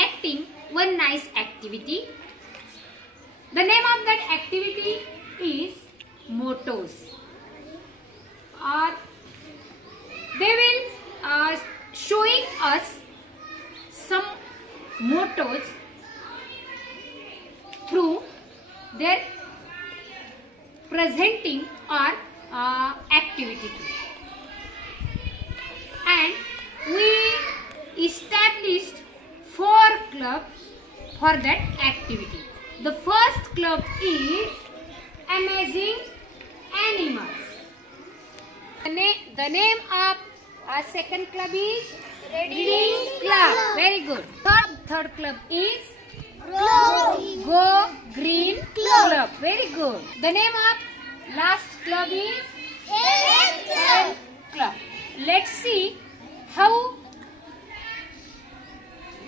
enacting one nice activity. The name of that activity is mottos. They will showing us some mottos through their presenting or activity. And we established 4 clubs for that activity. The first club is Amazing Animals. The name of our second club is Reading Club. Very good. Third club is Go Green Club. Very good. The name of last club is Health Club. Let's see how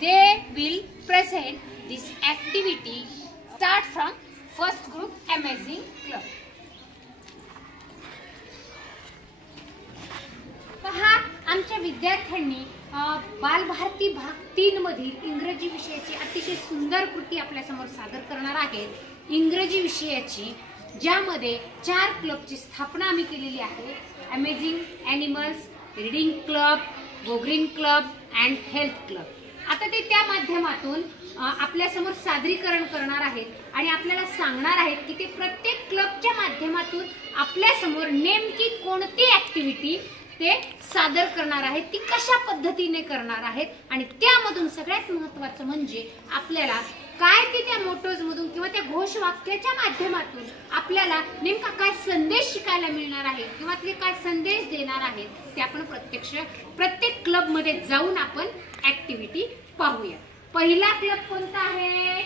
they will present this activity. Start from first group, Amazing Club. पहा, आमच्या विद्यार्थ्यांनी बालभारती भाग 3 मधील इंग्रजी विषयाची अतिशय सुंदर कृती आपल्या समोर सादर करणार आहेत. इंग्रजी विषयाची ज्यामध्ये 4 क्लबची स्थापना आम्ही केलेली आहे. Amazing animals, reading club, go green club and health club. आता ते त्या माध्यमातून आपल्या समोर सादरीकरण करणार आहेत आणि आपल्याला सांगणार आहेत की ते प्रत्येक क्लबच्या माध्यमातून आपल्या समोर नेमकी कोणती ॲक्टिव्हिटी ते सादर करणार आहेत, ती कशा पद्धतीने करणार आहेत आणि त्यामधून सगळ्यात महत्त्वाचं म्हणजे आपल्याला काय ते त्या मोटोज मधून किंवा त्या घोषवाक्याच्या माध्यमातून आपल्याला नेमका काय संदेश शिकायला मिळणार आहे किंवा ते काय संदेश देणार आहेत ते आपण प्रत्येक क्लब मध्ये जाऊन आपण ॲक्टिव्हिटी पाहूया. पहिला क्लब कोणता आहे?